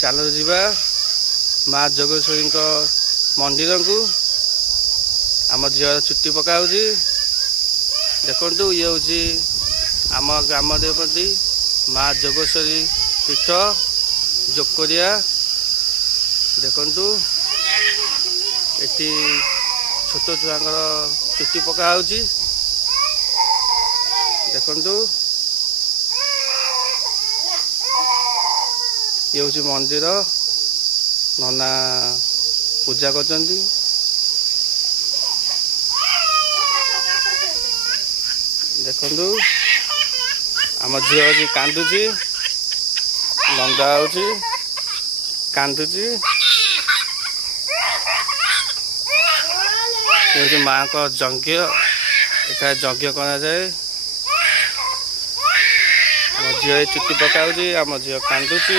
चलो जीवा माँ जोगेश्वरी मंदिर को आम झील चुट्टी पकाऊ देखु ये हूँ आम ग्राम देवती माँ जोगेश्वरी पीठ जोकोरिया देखु ये छोट छुआर चुट्टी पकाऊ देखु ये हूँ मंदिर नना पूजा कर देखु आम झील आज कांदुची नंदा हो कांदुची ये माँ को यज्ञ एटा यज्ञ करा जाए आम झील चुट्टी पकाऊ आम झील कांदुची।